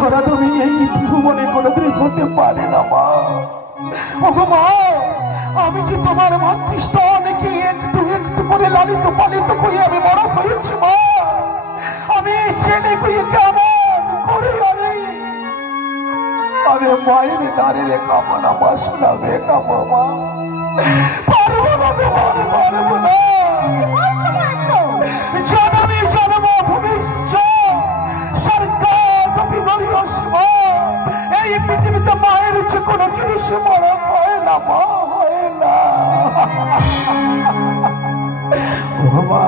ধরা তুমি এই ত্রিভুবনে কোনোদিন হতে পারে না মা। ওগো মা, আমি যে তোমার মাতৃস্তনকে একটু একটু করে লালিত পালিত করে আমি বড় হয়েছি মা। আমি ছেলে হয়ে কেমন করে আমি মায়ের দাঁড়িয়ে কামনা বাসনা বেকাবো মা। পারবো না তোমার, পারবো না। জননী জন্ম ভবিষ্যৎ সরকার এই পৃথিবীতে মায়ের যে কোনো জিনিস বড় হয় না মা, হয় না। ও মা,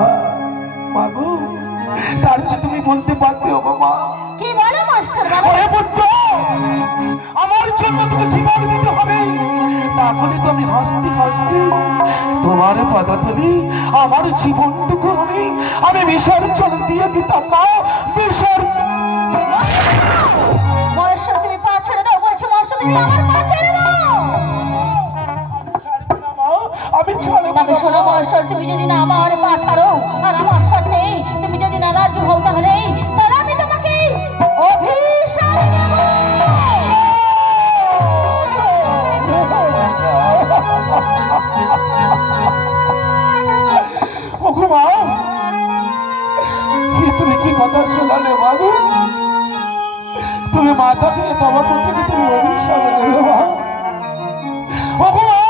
মাগো তার চেয়ে তুমি বলতে পারতে ও মা। কি বলো মাস্টার বাবু? ওরে পুত্র, আমার জন্য তোকে জীবন দিতে হবে, তাহলে তো আমি হাসতে হাসতে তোমার পদতলে আমার জীবনটুকু আমি বিসর্জন দিয়ে দিতাম মা, বিসর্জন। মাস্টার তুমি পা ছেড়ে দাও বলছো, মাস্টার তুমি আমার পা ছেড়ে দাও। আমি ছাড়বো না। তবে শোনো মাস্টার, তুমি যদি না আমার পা ছাড়ো আর আমার সাথে তুমি যদি না রাজি হও, তাহলে আমি তোমাকে অভিশাপ দেব। ওগো মা, তুমি কি কথা শোনালে বাবু? তুমি মাথা দিয়ে তোমার পুত্রকে তুমি অভিশাপ দেবে মা? ওগো মা,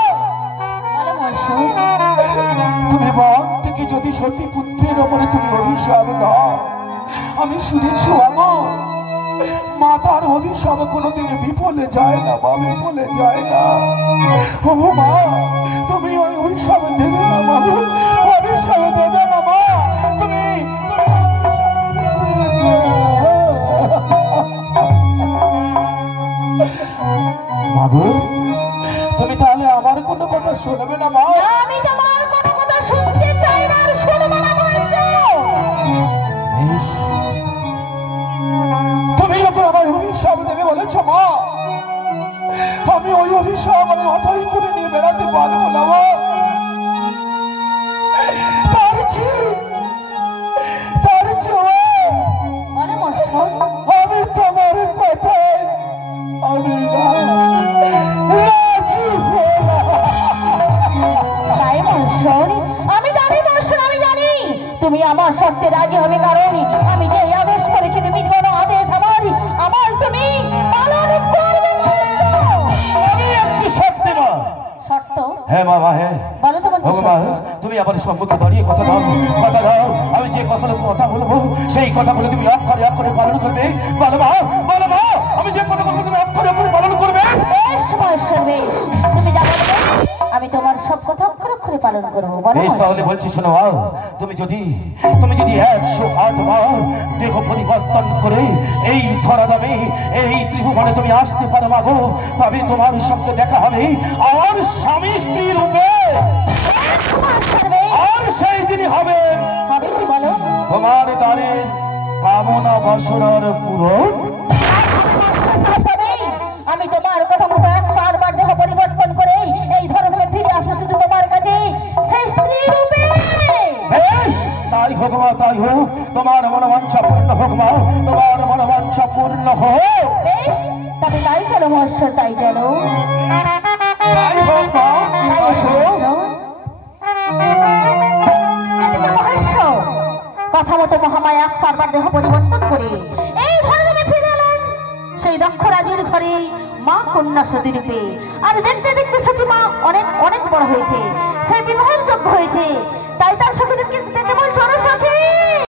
তুমি মন থেকে যদি সতী পুত্রের ওপরে তুমি অভিশাপ দাও, আমি শুনেছি বাবু মাতার অভিশাপ কোনোদিন বিফলে যায় না মা, বিফলে যায় না। ও মা, তুমি ওই অভিশাপ দেবে না বাবু, অভিশাপ দেবে না মা, তুমি বাবু, তুমি তাহলে আমার কোনো কথা শুনবে না মা? আমি তোমার কোনো কথা শুনতে চাই না, আর শুনবো না। তুমি যখন আমার অভিশাপ দেবে বলেছ মা, আমি ওই অভিশাপ আমি মাথায় করে নিয়ে বেড়াতে পারবো না মা। আমি তোমার কথায় আমি আমি জানি মশন, আমি জানি তুমি আমার শর্তে রাজি হবে, কারণ আমি যে আদেশ করেছি তুমি কোনো আদেশ আমার তুমি পালন করবে। আমি একটি শর্ত মা। শর্ত? হ্যাঁ মা, হ্যাঁ বলো তোমার মা, তুমি আমার সম্মুখে দাঁড়িয়ে কথা দাও, কথা দাও। আমি যে কথা বলবো সেই কথাগুলো তুমি অক্ষরে অক্ষরে পালন করবে। বলো মা, বলো মা, আমি যে কথা বলবো তুমি অক্ষরে অক্ষরে পালন করবে। বেশ মাস্টার, বেশ, তুমি যা বলবে আমি তোমার সব কথা অক্ষরে অক্ষরে পালন করবো। বেশ, তাহলে বলছি শোনো, তুমি যদি 108 বার দেহ পরিবর্তন করে এই ধরাধামে এই ত্রিভুবনে তুমি আসতে পারো মাগো, তবে তোমার সঙ্গে দেখা হবে আমার স্বামী স্ত্রী রূপে। আর সেই দিনই হবে কি বলো? তোমার দ্বারের কামনা বাসনার পূরণ। আমি তোমার কথা মতো 108 বার দেহ পরিবর্তন করে এই ধরনের ফিরে আসবো শুধু তোমার কাছে সেই স্ত্রী রূপে। বেশ, তাই হোক মা, তাই হোক, তোমার মনোবাঞ্ছা পূর্ণ হোক মা, তোমার মনোবাঞ্ছা পূর্ণ হোক। বেশ, তবে তাই চলো মহেশ্বর, তাই চলো। তাই হোক মা, মহেশ্বর কথা মতো মহামায়া 108 বার দেহ পরিবর্তন করে এই ধরনের ফিরে এলেন সেই দক্ষ রাজের ঘরে মা কন্যা সতী রূপে। আর দেখতে দেখতে সতী মা অনেক অনেক বড় হয়েছে, সেই বিবাহের যোগ্য হয়েছে, তাই তার